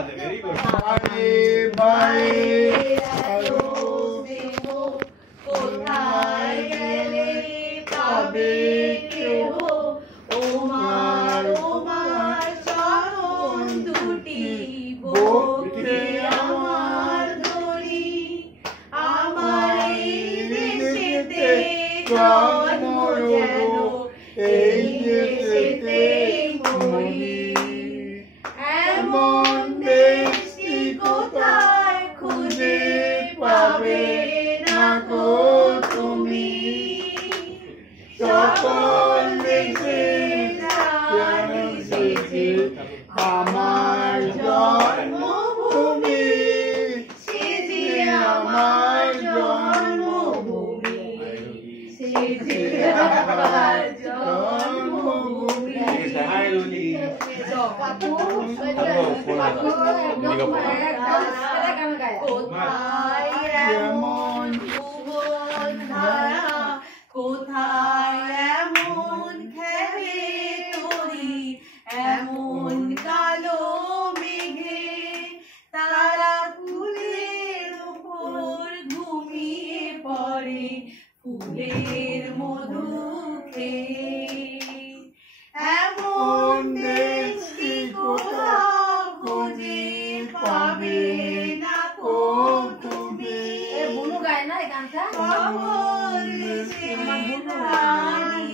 very good. কোথায় গেলে পাবে কেহ ওমার ওমার চরণ দুটি বক্ষে আমার ধরি আমার এই দেশেতে জন্ম যেন এই দেশেতে মরি এমন দেশটি কোথায় খুঁজে পাবে না গো তুমি সকল দেশে আমার জন্মভূমি সে যে আমার জন্মভূমি সে যে আমার জন্মভূমি কোথায় এমন ভুবন ধারা কোথায় এমন খেলে তরি এমন কালো মেঘে তারা ফুলের উপর ঘুমিয়ে পড়ে ফুলের মধু খেয়ে এমন দেশটি কোথাও খুঁজে পাবে না কো তুমি বুনু গায় না এই গানটা শহর দেশে রানী